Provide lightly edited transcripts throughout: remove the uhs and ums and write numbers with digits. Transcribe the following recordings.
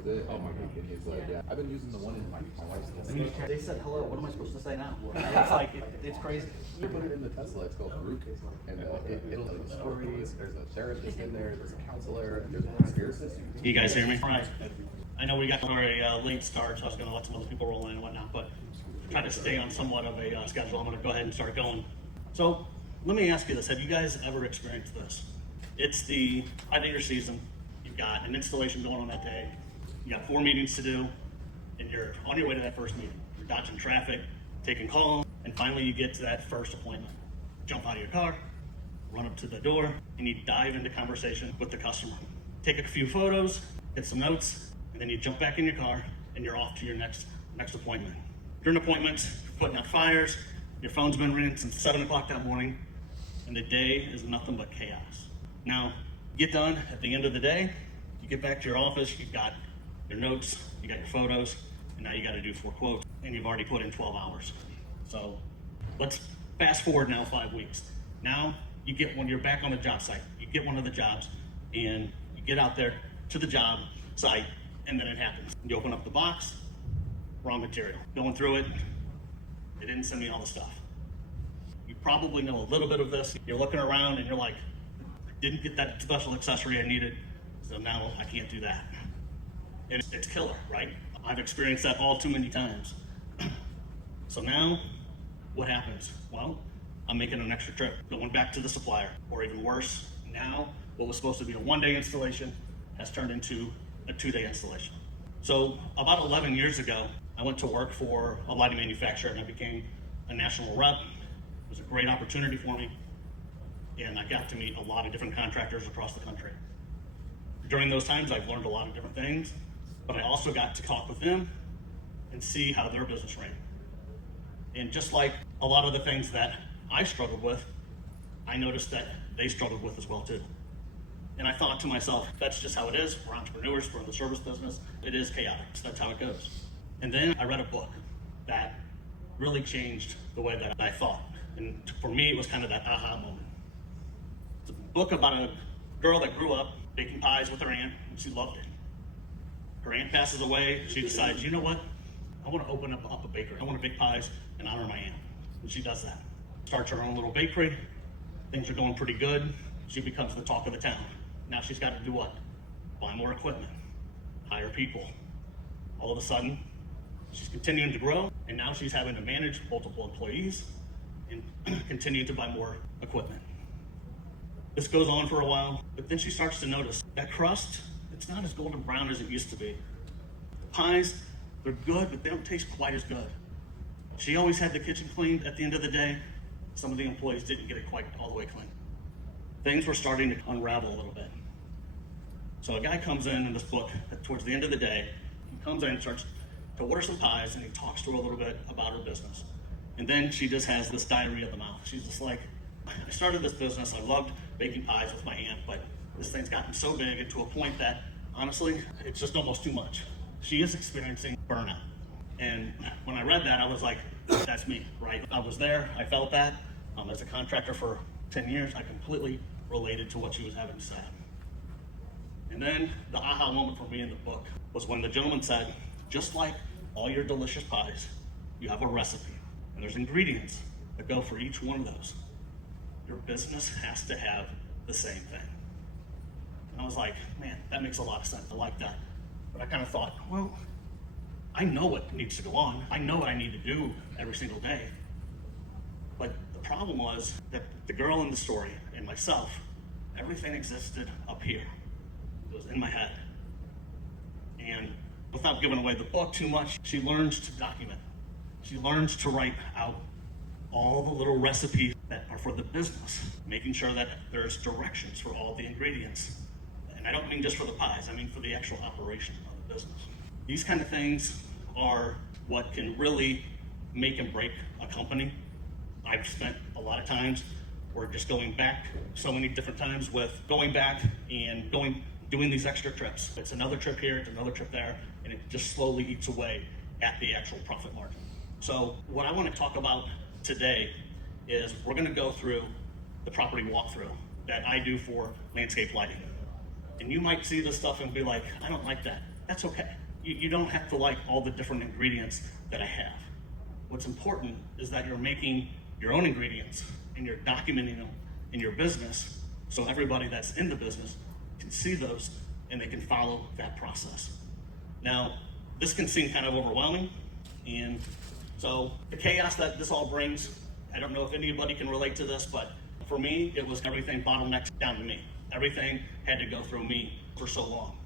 is it? Oh my God. And he's like, yeah. I've been using the one in my wife's Tesla. They said hello. What am I supposed to say now? It's like it's crazy. You put it in the Tesla. It's called Rook, and it'll tell you stories. There's a therapist in there. There's a counselor. There's a conspiracist. You guys hear me? Right. I know we got a very late start, so I was going to let some other people roll in and whatnot, but try to stay on somewhat of a schedule. I'm going to go ahead and start going. So let me ask you this: have you guys ever experienced this? It's the height of your season. You've got an installation going on that day. You got 4 meetings to do, and you're on your way to that first meeting. You're dodging traffic, taking calls, and finally you get to that first appointment. Jump out of your car, run up to the door, and you dive into conversation with the customer. Take a few photos, get some notes, and then you jump back in your car and you're off to your next appointment. During appointments, you're putting out fires, your phone's been ringing since 7 o'clock that morning, and the day is nothing but chaos. Now, you get done at the end of the day, you get back to your office, you've got your notes, you got your photos, and now you got to do 4 quotes, and you've already put in 12 hours. So let's fast forward now 5 weeks. Now you get when you're back on the job site, you get one of the jobs, and you get out there to the job site, and then it happens. You open up the box, wrong material. Going through it, they didn't send me all the stuff. You probably know a little bit of this. You're looking around and you're like, I didn't get that special accessory I needed, so now I can't do that. And it's killer, right? I've experienced that all too many times. So now, what happens? Well, I'm making an extra trip, going back to the supplier, or even worse, now what was supposed to be a 1-day installation has turned into a 2-day installation. So about 11 years ago, I went to work for a lighting manufacturer and I became a national rep. It was a great opportunity for me, and I got to meet a lot of different contractors across the country. During those times, I've learned a lot of different things, but I also got to talk with them and see how their business ran. And just like a lot of the things that I struggled with, I noticed that they struggled with as well too. And I thought to myself, that's just how it is. We're entrepreneurs, we're in the service business. It is chaotic, so that's how it goes. And then I read a book that really changed the way that I thought. And for me, it was kind of that aha moment. It's a book about a girl that grew up baking pies with her aunt, and she loved it. Her aunt passes away, she decides, you know what? I want to open up a bakery. I want to bake pies and honor my aunt. And she does that. Starts her own little bakery. Things are going pretty good. She becomes the talk of the town. Now she's got to do what? Buy more equipment, hire people. All of a sudden, she's continuing to grow, and now she's having to manage multiple employees and continue to buy more equipment. This goes on for a while, but then she starts to notice that crust, it's not as golden brown as it used to be. Pies, they're good, but they don't taste quite as good. She always had the kitchen cleaned at the end of the day. Some of the employees didn't get it quite all the way clean. Things were starting to unravel a little bit. So a guy comes in this book towards the end of the day. He comes in and starts to order some pies, and he talks to her a little bit about her business. And then she just has this diarrhea of the mouth. She's just like, I started this business. I loved baking pies with my aunt, but this thing's gotten so big and to a point that, honestly, it's just almost too much. She is experiencing burnout. And when I read that, I was like, that's me, right? I was there. I felt that. As a contractor for 10 years, I completely related to what she was having to say. And then the aha moment for me in the book was when the gentleman said, just like all your delicious pies, you have a recipe, and there's ingredients that go for each one of those. Your business has to have the same thing. And I was like, man, that makes a lot of sense. I like that. But I kind of thought, well, I know what needs to go on. I know what I need to do every single day. But the problem was that the girl in the story and myself, everything existed up here. It was in my head. And without giving away the book too much, she learns to document. She learns to write out all the little recipes that are for the business, making sure that there's directions for all the ingredients. And I don't mean just for the pies, I mean for the actual operation of the business. These kind of things are what can really make and break a company. I've spent a lot of times, or just going back so many different times with going back and doing these extra trips. It's another trip here, it's another trip there, and it just slowly eats away at the actual profit margin. So what I want to talk about today is we're going to go through the property walkthrough that I do for landscape lighting. And you might see this stuff and be like, I don't like that. That's okay. You don't have to like all the different ingredients that I have. What's important is that you're making your own ingredients and you're documenting them in your business so everybody that's in the business can see those and they can follow that process. Now, this can seem kind of overwhelming, and so the chaos that this all brings, I don't know if anybody can relate to this, but for me, it was everything bottlenecked down to me. Everything had to go through me for so long.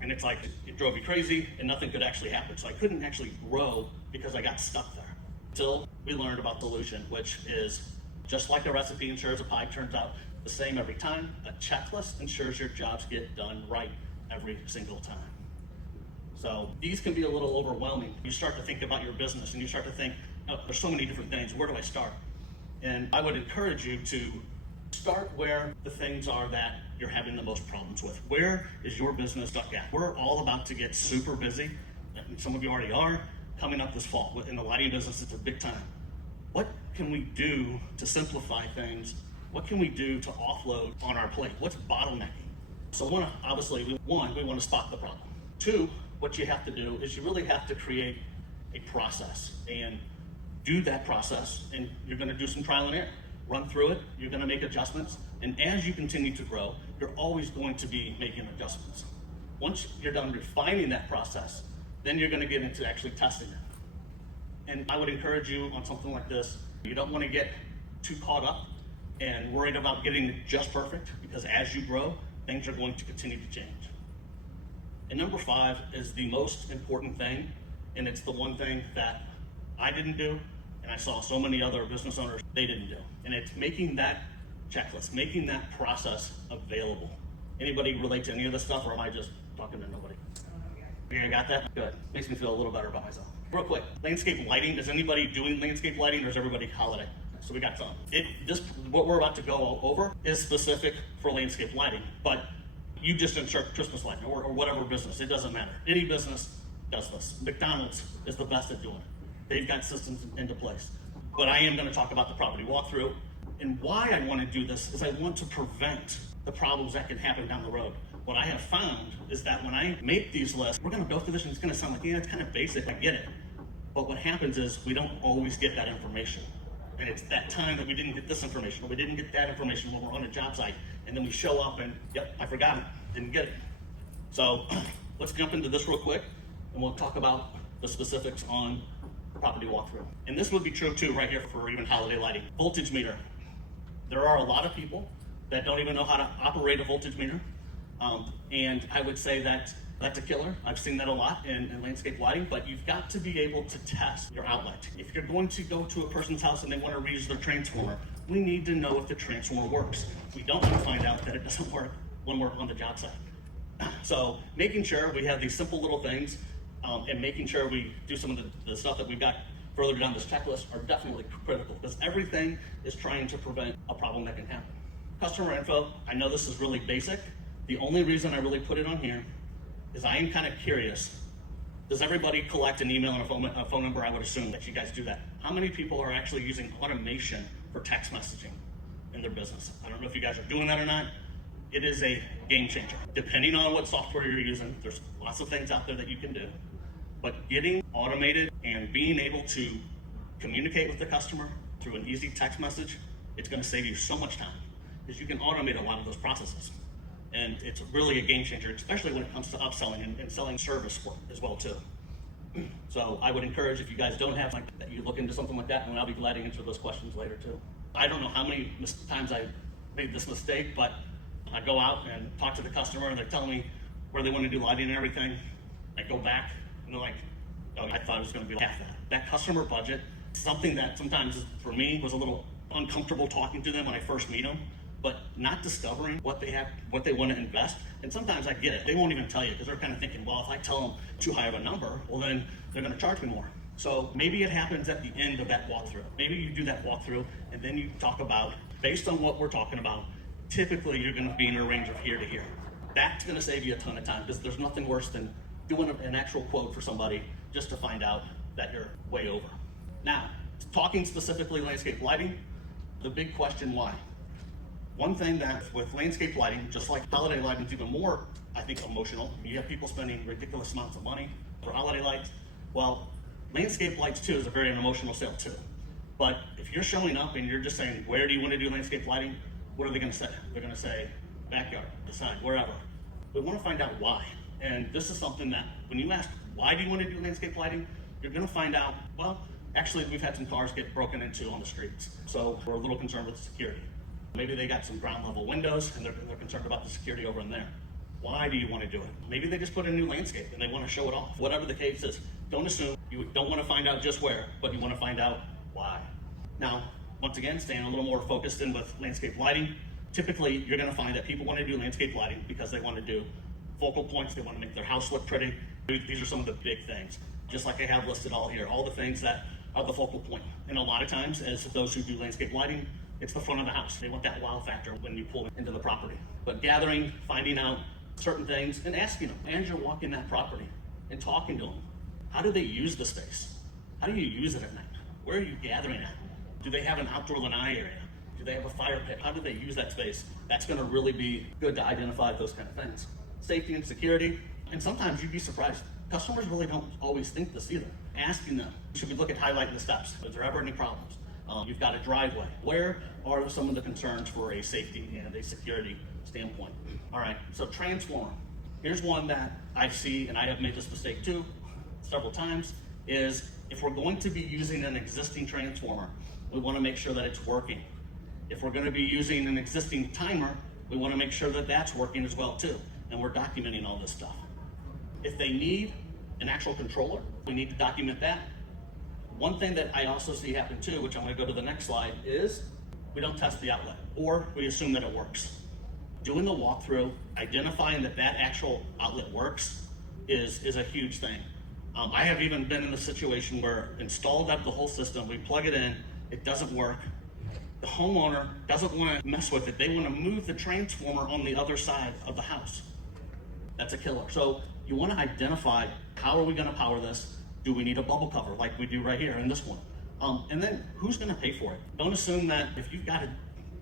And it's like, it drove me crazy and nothing could actually happen. So I couldn't actually grow because I got stuck there. Until we learned about the solution, which is just like a recipe ensures a pie turns out the same every time, a checklist ensures your jobs get done right every single time. So these can be a little overwhelming. You start to think about your business and you start to think, oh, there's so many different things, where do I start? And I would encourage you to start where the things are that you're having the most problems with. Where is your business stuck at? We're all about to get super busy. Some of you already are coming up this fall. In the lighting business, it's a big time. What can we do to simplify things? What can we do to offload on our plate? What's bottlenecking? So one, obviously, we want to spot the problem. Two, what you have to do is you really have to create a process and do that process, and you're going to do some trial and error. Run through it, you're going to make adjustments, and as you continue to grow, you're always going to be making adjustments. Once you're done refining that process, then you're going to get into actually testing it. And I would encourage you on something like this, you don't want to get too caught up and worried about getting it just perfect, because as you grow, things are going to continue to change. And number 5 is the most important thing, and it's the one thing that I didn't do, and I saw so many other business owners, they didn't do. And it's making that checklist, making that process available. Anybody relate to any of this stuff, or am I just talking to nobody? Yeah, I got that? Good. Makes me feel a little better about myself. Real quick, landscape lighting. Is anybody doing landscape lighting, or is everybody holiday? So we got some. What we're about to go over is specific for landscape lighting, but you just insert Christmas lighting or whatever business, it doesn't matter. Any business does this. McDonald's is the best at doing it. They've got systems into place. But I am going to talk about the property walkthrough, and why I want to do this is I want to prevent the problems that can happen down the road. What I have found is that when I make these lists, we're going to go through this and it's going to sound like, yeah, it's kind of basic, I get it. But what happens is we don't always get that information. And it's that time that we didn't get this information, or we didn't get that information when we're on a job site, and then we show up and, yep, I forgot it, didn't get it. So let's jump into this real quick, and we'll talk about the specifics on property walkthrough. And this would be true too, right here for even holiday lighting. Voltage meter. There are a lot of people that don't even know how to operate a voltage meter. And I would say that that's a killer. I've seen that a lot in landscape lighting, but you've got to be able to test your outlet. If you're going to go to a person's house and they want to reuse their transformer, we need to know if the transformer works. We don't want to find out that it doesn't work when we're on the job site. So making sure we have these simple little things, and making sure we do some of the stuff that we've got further down this checklist are definitely critical, because everything is trying to prevent a problem that can happen. Customer info, I know this is really basic. The only reason I really put it on here is I am kind of curious. Does everybody collect an email and a phone number? I would assume that you guys do that. How many people are actually using automation for text messaging in their business? I don't know if you guys are doing that or not. It is a game changer. Depending on what software you're using, there's lots of things out there that you can do. But getting automated and being able to communicate with the customer through an easy text message, it's going to save you so much time, because you can automate a lot of those processes. And it's really a game changer, especially when it comes to upselling and selling service work as well too. So I would encourage, if you guys don't have like that, you look into something like that, and I'll be glad to answer those questions later too. I don't know how many times I made this mistake, but I go out and talk to the customer and they're telling me where they want to do lighting and everything. I go back and they're like, oh, I thought it was going to be half that. That customer budget, something that sometimes for me was a little uncomfortable talking to them when I first meet them, but not discovering what they have, what they want to invest. And sometimes I get it. They won't even tell you, because they're kind of thinking, well, if I tell them too high of a number, well, then they're going to charge me more. So maybe it happens at the end of that walkthrough. Maybe you do that walkthrough and then you talk about, based on what we're talking about, typically you're going to be in a range of here to here. That's going to save you a ton of time, because there's nothing worse than doing an actual quote for somebody just to find out that you're way over. Now, talking specifically landscape lighting, the big question, why? One thing that with landscape lighting, just like holiday lighting is even more, I think, emotional. You have people spending ridiculous amounts of money for holiday lights. Well, landscape lights too is a very emotional sale too. But if you're showing up and you're just saying, where do you want to do landscape lighting? What are they going to say? They're going to say, backyard, decide, wherever. We want to find out why. And this is something that when you ask, why do you want to do landscape lighting? You're going to find out, well, actually we've had some cars get broken into on the streets. So we're a little concerned with security. Maybe they got some ground level windows and they're concerned about the security over in there. Why do you want to do it? Maybe they just put in a new landscape and they want to show it off. Whatever the case is, don't assume. You don't want to find out just where, but you want to find out why. Now, once again, staying a little more focused in with landscape lighting, typically you're going to find that people want to do landscape lighting because they want to do focal points, they want to make their house look pretty. These are some of the big things, just like I have listed all here, all the things that are the focal point. And a lot of times, as those who do landscape lighting, it's the front of the house. They want that wow factor when you pull into the property. But gathering, finding out certain things, and asking them, as you're walking that property and talking to them, how do they use the space? How do you use it at night? Where are you gathering at? Do they have an outdoor lanai area? Do they have a fire pit? How do they use that space? That's going to really be good to identify those kind of things. Safety and security, and sometimes you'd be surprised. Customers really don't always think this either. Asking them, should we look at highlighting the steps? Is there ever any problems? You've got a driveway. Where are some of the concerns for a safety and a security standpoint? All right, so transformer. Here's one that I see, and I have made this mistake too, several times, is if we're going to be using an existing transformer, we want to make sure that it's working. If we're going to be using an existing timer, we want to make sure that that's working as well too. And we're documenting all this stuff. If they need an actual controller, we need to document that. One thing that I also see happen too, which I'm going to go to the next slide, is we don't test the outlet, or we assume that it works. Doing the walkthrough, identifying that that actual outlet works is a huge thing. I have even been in a situation where installed up the whole system, we plug it in, it doesn't work. The homeowner doesn't want to mess with it. They want to move the transformer on the other side of the house. That's a killer. So you want to identify, how are we going to power this? Do we need a bubble cover like we do right here in this one? And then who's going to pay for it? Don't assume that if you've got to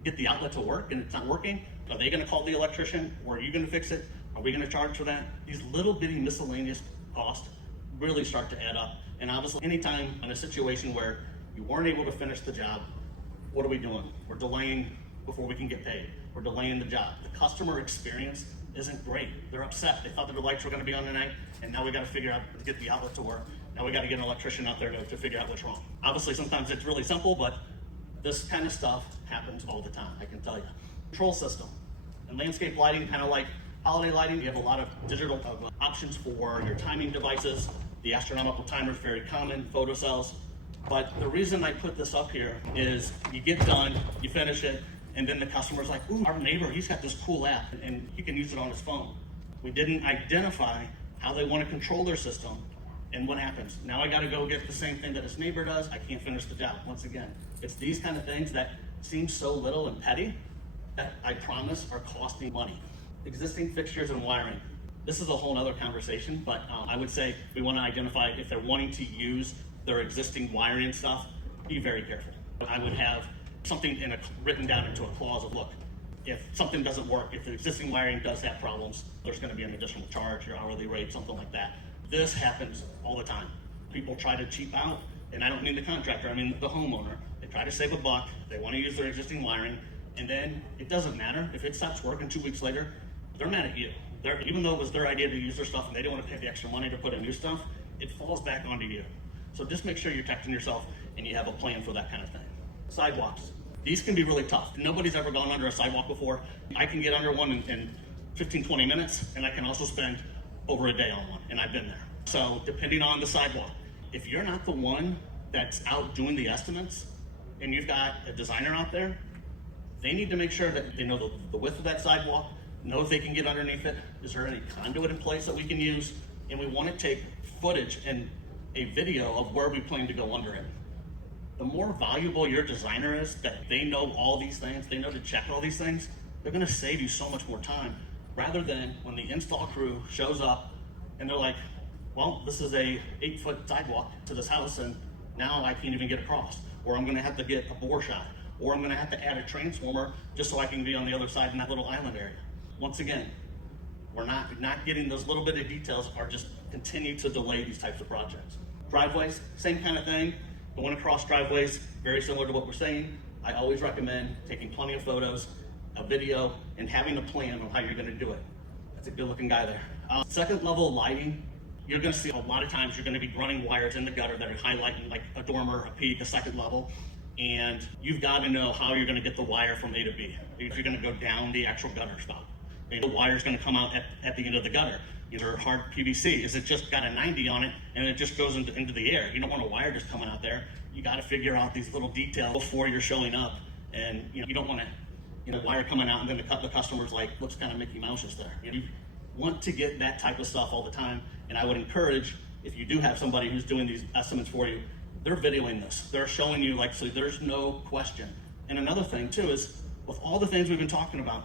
get the outlet to work and it's not working, are they going to call the electrician, or are you going to fix it? Are we going to charge for that? These little bitty miscellaneous costs really start to add up. And obviously, anytime in a situation where you weren't able to finish the job, what are we doing? We're delaying before we can get paid. We're delaying the job. The customer experience isn't great. They're upset. They thought that the lights were going to be on tonight, and now we got to figure out to get the outlet to work. Now we got to get an electrician out there to figure out what's wrong. Obviously, sometimes it's really simple, but this kind of stuff happens all the time, I can tell you. Control system. And landscape lighting, kind of like holiday lighting, you have a lot of digital options for your timing devices. The astronomical timer is very common, photocells. But the reason I put this up here is you get done, you finish it, and then the customer's like, ooh, our neighbor, he's got this cool app, and he can use it on his phone. We didn't identify how they want to control their system, and what happens? Now I got to go get the same thing that his neighbor does. I can't finish the job. Once again, it's these kind of things that seem so little and petty that I promise are costing money. Existing fixtures and wiring. This is a whole other conversation, but I would say we want to identify if they're wanting to use their existing wiring and stuff, be very careful. I would have something written down into a clause of, look, if something doesn't work, if the existing wiring does have problems, there's going to be an additional charge, your hourly rate, something like that. This happens all the time. People try to cheap out, and I don't mean the contractor, I mean the homeowner. They try to save a buck, they want to use their existing wiring, and then it doesn't matter. If it stops working 2 weeks later, they're mad at you. Even though it was their idea to use their stuff and they don't want to pay the extra money to put in new stuff, it falls back onto you. So just make sure you're protecting yourself and you have a plan for that kind of thing. Sidewalks. These can be really tough. Nobody's ever gone under a sidewalk before. I can get under one in 15, 20 minutes, and I can also spend over a day on one, and I've been there. So depending on the sidewalk, if you're not the one that's out doing the estimates and you've got a designer out there, they need to make sure that they know the width of that sidewalk, know if they can get underneath it, is there any conduit in place that we can use, and we want to take footage and a video of where we plan to go under it. The more valuable your designer is, that they know all these things, they know to check all these things, they're going to save you so much more time, rather than when the install crew shows up and they're like, well, this is a 8-foot sidewalk to this house and now I can't even get across, or I'm going to have to get a bore shot, or I'm going to have to add a transformer just so I can be on the other side in that little island area. Once again, we're not getting those little bit of details are just continue to delay these types of projects. Driveways, same kind of thing. Going across driveways, very similar to what we're saying. I always recommend taking plenty of photos, a video, and having a plan on how you're going to do it. That's a good looking guy there. Second level lighting, you're going to see a lot of times you're going to be running wires in the gutter that are highlighting like a dormer, a peak, a second level, and you've got to know how you're going to get the wire from A to B. If you're going to go down the actual gutter spout, the wire's going to come out at the end of the gutter. Either hard PVC, is it just got a 90 on it and it just goes into the air? You don't want a wire just coming out there. You got to figure out these little details before you're showing up, and you don't want to, wire coming out and then the customer's like looks kind of Mickey Mouse there. You want to get that type of stuff all the time, and I would encourage, if you do have somebody who's doing these estimates for you, they're videoing this. They're showing you, like, so there's no question. And another thing too is, with all the things we've been talking about,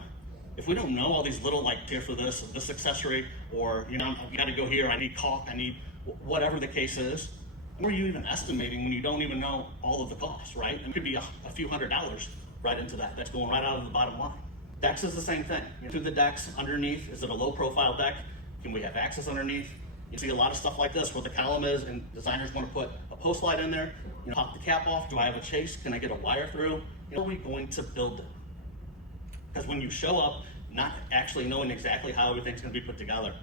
if we don't know all these little, like, here for this accessory, or, I've got to go here, I need caulk, I need whatever the case is, what are you even estimating when you don't even know all of the costs, right? It could be a few $100s right into that. That's going right out of the bottom line. Decks is the same thing. Through the decks, underneath, is it a low profile deck? Can we have access underneath? You see a lot of stuff like this where the column is, and designers want to put a post light in there, pop the cap off. Do I have a chase? Can I get a wire through? How are we going to build it? Because when you show up not actually knowing exactly how everything's going to be put together,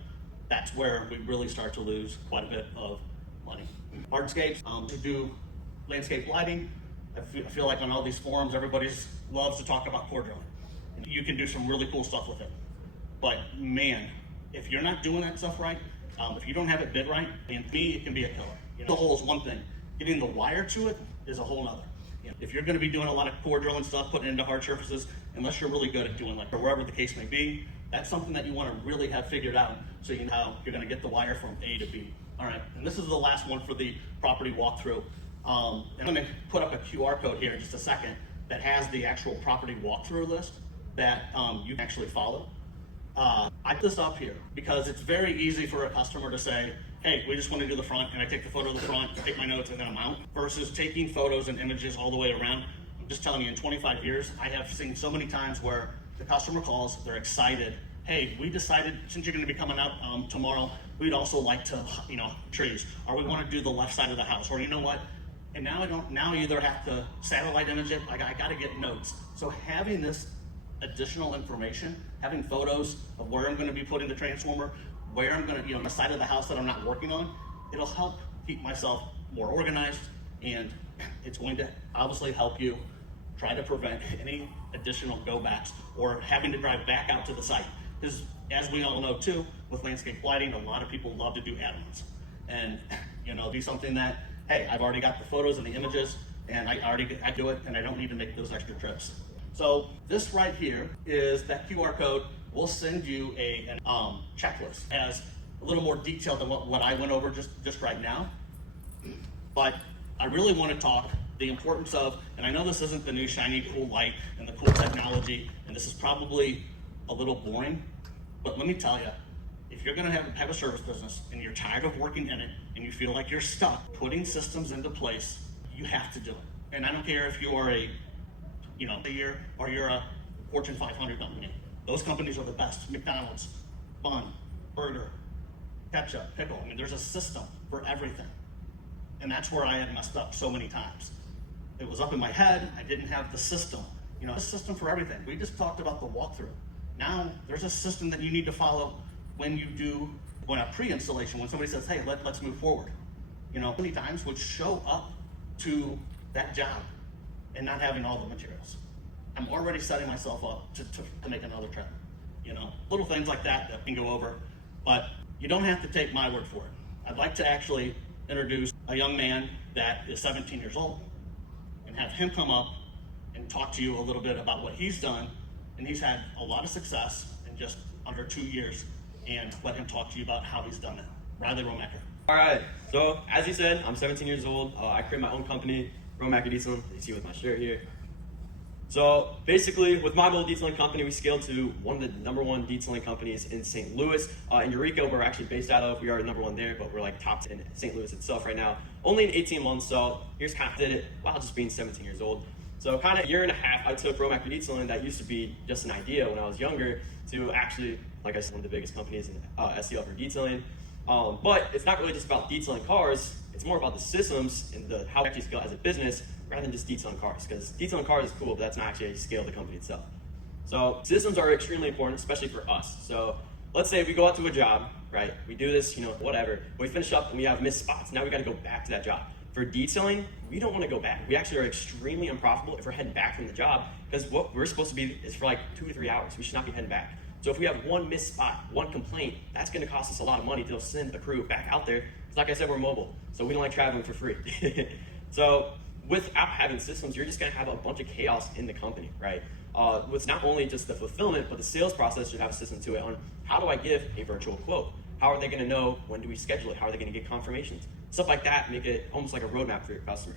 that's where we really start to lose quite a bit of money. Hardscapes, to do landscape lighting, I feel like on all these forums, everybody loves to talk about core drilling. And you can do some really cool stuff with it. But man, if you're not doing that stuff right, if you don't have it bid right, and to me, it can be a killer. The hole is one thing. Getting the wire to it is a whole nother. If you're going to be doing a lot of core drilling stuff, putting it into hard surfaces, unless you're really good at doing like, or wherever the case may be, that's something that you want to really have figured out so you know how you're going to get the wire from A to B. All right, and this is the last one for the property walkthrough. And I'm going to put up a QR code here in just a second that has the actual property walkthrough list that you can actually follow. I put this up here because it's very easy for a customer to say, hey, we just want to do the front, and I take the photo of the front, take my notes, and then I'm out, versus taking photos and images all the way around. I'm just telling you, in 25 years, I have seen so many times where the customer calls, they're excited. Hey, we decided, since you're going to be coming out tomorrow, we'd also like to, trees, or we want to do the left side of the house, or you know what? And now I either have to satellite image it, like I got to get notes. So having this additional information, having photos of where I'm going to be putting the transformer, where I'm going to, the side of the house that I'm not working on, it'll help keep myself more organized, and it's going to obviously help you try to prevent any additional go backs or having to drive back out to the site. Because as we all know too, with landscape lighting, a lot of people love to do add-ons, and do something that, hey, I've already got the photos and the images, and I do it, and I don't need to make those extra trips. So this right here is that QR code. We'll send you a checklist as a little more detailed than what I went over just right now. But I really want to talk the importance of, and I know this isn't the new shiny cool light and the cool technology, and this is probably a little boring, but let me tell you, if you're going to have a service business and you're tired of working in it and you feel like you're stuck, putting systems into place, you have to do it. And I don't care if you are a year or you're a Fortune 500 company. Those companies are the best. McDonald's, bun, burger, ketchup, pickle. I mean, there's a system for everything. And that's where I had messed up so many times. It was up in my head. I didn't have the system. A system for everything. We just talked about the walkthrough. Now, there's a system that you need to follow when a pre-installation, when somebody says, hey, let's move forward. Many times would show up to that job and not having all the materials. I'm already setting myself up to make another trip. Little things like that we can go over, but you don't have to take my word for it. I'd like to actually introduce a young man that is 17 years old and have him come up and talk to you a little bit about what he's done, and he's had a lot of success in just under 2 years, and let him talk to you about how he's done that. Riley Romacker. All right, so as you said, I'm 17 years old. I created my own company, Romacker Detailing, you see with my shirt here. So basically, with my mobile detailing company, we scaled to one of the #1 detailing companies in St. Louis. In Eureka, we're actually based out of. We are #1 there, but we're like top in St. Louis itself right now. Only in 18 months, so here's kind of did it while just being 17 years old. So kind of a year and a half, I took Romac Detailing that used to be just an idea when I was younger to actually, like I said, one of the biggest companies in SEO for detailing. But it's not really just about detailing cars, it's more about the systems and how we actually scale as a business rather than just detailing cars. Because detailing cars is cool, but that's not actually how you scale the company itself. So systems are extremely important, especially for us. So let's say we go out to a job, right? We do this, whatever. We finish up and we have missed spots. Now we got to go back to that job. For detailing, we don't want to go back. We actually are extremely unprofitable if we're heading back from the job, because what we're supposed to be is for like 2 to 3 hours. We should not be heading back. So if we have one missed spot, one complaint, that's going to cost us a lot of money to send a crew back out there. Because like I said, we're mobile, so we don't like traveling for free. So without having systems, you're just going to have a bunch of chaos in the company, right? With not only just the fulfillment, but the sales process should have a system to it on how do I give a virtual quote? How are they going to know when do we schedule it? How are they going to get confirmations? Stuff like that, make it almost like a roadmap for your customer.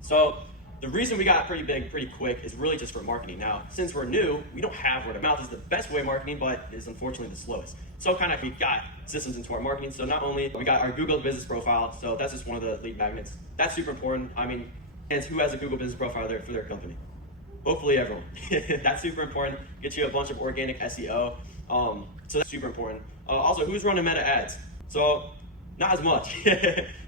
So the reason we got pretty big pretty quick is really just for marketing. Now, since we're new, we don't have word of mouth is the best way of marketing, but is unfortunately the slowest. So kind of we got systems into our marketing. So not only we got our Google business profile, so that's just one of the lead magnets. That's super important. I mean, and who has a Google business profile there for their company? Hopefully everyone. That's super important. Get you a bunch of organic SEO. So that's super important. Also, who's running meta ads? So not as much.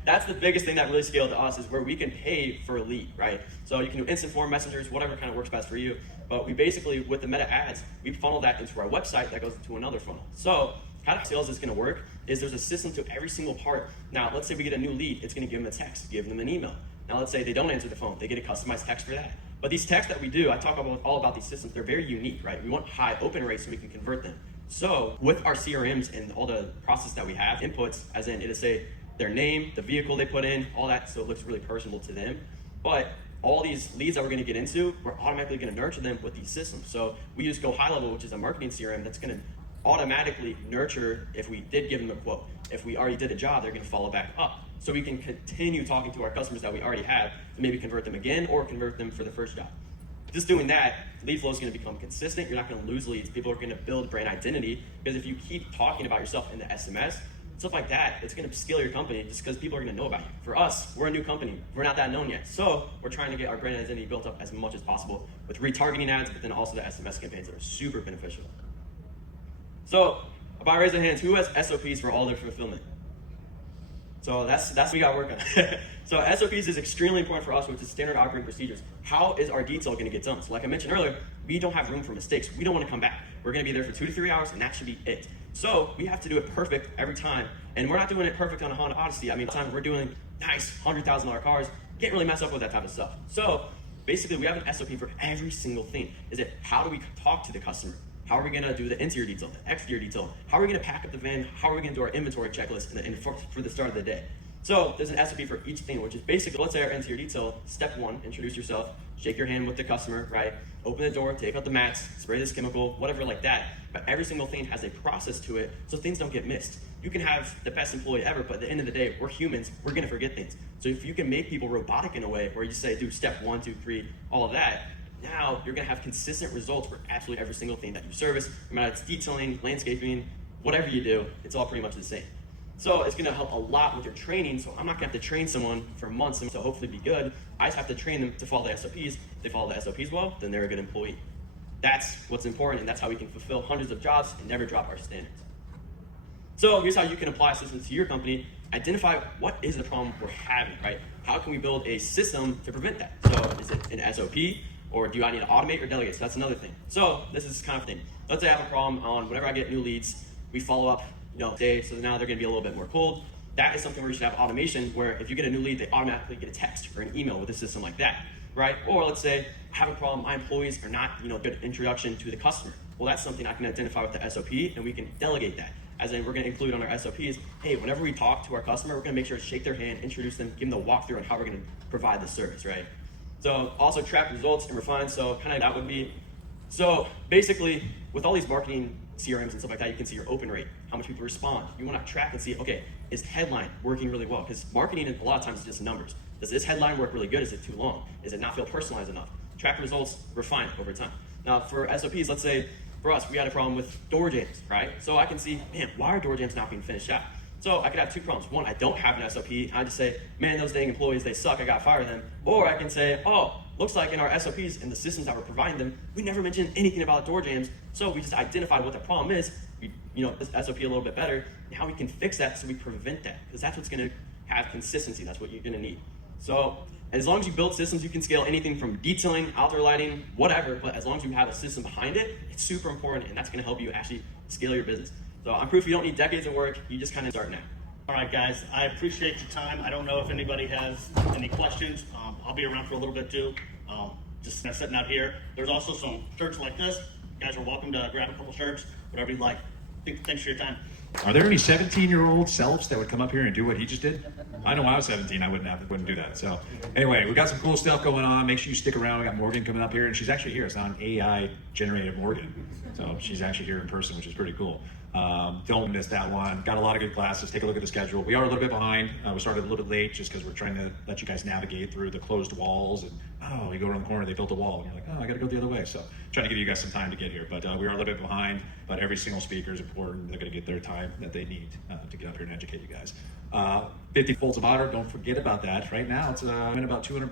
That's the biggest thing that really scaled to us is where we can pay for a lead, right? So you can do instant form messengers, whatever kind of works best for you. But we basically, with the meta ads, we funnel that into our website that goes into another funnel. So how sales is gonna work is there's a system to every single part. Now, let's say we get a new lead, it's gonna give them a text, give them an email. Now let's say they don't answer the phone, they get a customized text for that. But these texts that we do, I talk all about these systems, they're very unique, right? We want high open rates so we can convert them. So with our CRMs and all the process that we have, inputs, as in it'll say their name, the vehicle they put in, all that, so it looks really personable to them. But all these leads that we're gonna get into, we're automatically gonna nurture them with these systems. So we use Go High Level, which is a marketing CRM that's gonna automatically nurture if we did give them a quote. If we already did a job, they're gonna follow back up. So we can continue talking to our customers that we already have to maybe convert them again or convert them for the first job. Just doing that, lead flow is going to become consistent. You're not going to lose leads. People are going to build brand identity because if you keep talking about yourself in the SMS, stuff like that, it's going to scale your company just because people are going to know about you. For us, we're a new company. We're not that known yet. So we're trying to get our brand identity built up as much as possible with retargeting ads, but then also the SMS campaigns that are super beneficial. So by raise of hands, who has SOPs for all their fulfillment? So that's what we got to work on. So SOPs is extremely important for us, which is standard operating procedures. How is our detail going to get done? So like I mentioned earlier, we don't have room for mistakes. We don't want to come back. We're going to be there for 2 to 3 hours, and that should be it. So we have to do it perfect every time. And we're not doing it perfect on a Honda Odyssey. I mean, time we're doing nice $100,000 cars. Can't really mess up with that type of stuff. So basically, we have an SOP for every single thing. Is it how do we talk to the customer? How are we going to do the interior detail, the exterior detail? How are we going to pack up the van? How are we going to do our inventory checklist for the start of the day? So there's an SOP for each thing, which is basically, let's say our interior detail, step 1, introduce yourself, shake your hand with the customer, right? Open the door, take out the mats, spray this chemical, whatever like that. But every single thing has a process to it, so things don't get missed. You can have the best employee ever, but at the end of the day, we're humans, we're gonna forget things. So if you can make people robotic in a way where you say, do step 1, 2, 3, all of that, now you're gonna have consistent results for absolutely every single thing that you service, no matter it's detailing, landscaping, whatever you do, it's all pretty much the same. So it's gonna help a lot with your training, so I'm not gonna have to train someone for months and to hopefully be good. I just have to train them to follow the SOPs. If they follow the SOPs well, then they're a good employee. That's what's important, and that's how we can fulfill hundreds of jobs and never drop our standards. So here's how you can apply systems to your company. Identify what is the problem we're having, right? How can we build a system to prevent that? So is it an SOP, or do I need to automate or delegate? So that's another thing. So this is kind of thing. Let's say I have a problem on whenever I get new leads, we follow up, day, so now they're gonna be a little bit more cold. That is something where you should have automation where if you get a new lead, they automatically get a text or an email with a system like that, right? Or let's say I have a problem, my employees are not, good introduction to the customer. Well, that's something I can identify with the SOP, and we can delegate that. As in, we're gonna include on our SOPs, hey, whenever we talk to our customer, we're gonna make sure to shake their hand, introduce them, give them the walkthrough on how we're gonna provide the service, right? So also track results and refine, so kind of that would be, so basically, with all these marketing CRMs and stuff like that, you can see your open rate, how much people respond. You want to track and see, okay, is headline working really well? Because marketing a lot of times is just numbers. Does this headline work really good? Is it too long? Does it not feel personalized enough? Track results, refine over time. Now for SOPs, let's say for us, we had a problem with door jams, right? So I can see, man, why are door jams not being finished out? So I could have two problems. One, I don't have an SOP. I just say, man, those dang employees, they suck. I got to fire them. Or I can say, oh, looks like in our SOPs and the systems that we're providing them, we never mentioned anything about door jams. So we just identified what the problem is. You know, this SOP a little bit better. And how we can fix that so we prevent that. Because that's what's going to have consistency. That's what you're going to need. So as long as you build systems, you can scale anything from detailing, outdoor lighting, whatever. But as long as you have a system behind it, it's super important. And that's going to help you actually scale your business. So I'm proof you don't need decades of work. You just kind of start now. All right, guys, I appreciate your time. I don't know if anybody has any questions. I'll be around for a little bit too. Just sitting out here. There's also some shirts like this. You guys are welcome to grab a couple shirts, whatever you'd like. Thanks for your time. Are there any 17-year-old selves that would come up here and do what he just did? I know when I was 17, I wouldn't do that. So anyway, we got some cool stuff going on. Make sure you stick around. We got Morgan coming up here, and she's actually here. It's not an AI-generated Morgan. So she's actually here in person, which is pretty cool. Don't miss that one. Got a lot of good classes. Take a look at the schedule. We are a little bit behind. We started a little bit late just because we're trying to let you guys navigate through the closed walls. And you go around the corner, they built a wall, and you're like, I got to go the other way. So trying to give you guys some time to get here. But we are a little bit behind. But every single speaker is important. They're going to get their time that they need to get up here and educate you guys. 50 folds of honor. Don't forget about that. Right now, it's in about $200.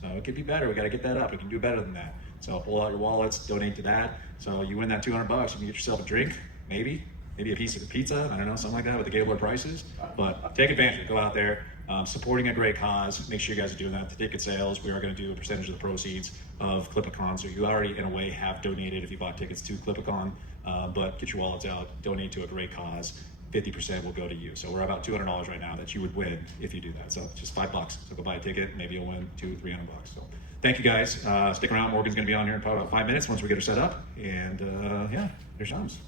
So it could be better. We got to get that up. We can do better than that. So pull out your wallets, donate to that. So you win that $200. You can get yourself a drink, maybe a piece of pizza, I don't know, something like that with the Gabler prices. But take advantage of it. Go out there, supporting a great cause. Make sure you guys are doing that. The ticket sales, we are going to do a percentage of the proceeds of Clip-A-Con. So you already, in a way, have donated if you bought tickets to Clip-A-Con. But get your wallets out, donate to a great cause. 50% will go to you. So we're about $200 right now that you would win if you do that. So just $5. So go buy a ticket. Maybe you'll win $200-300. So thank you guys. Stick around. Morgan's going to be on here in probably about 5 minutes once we get her set up. And yeah, here's Shams.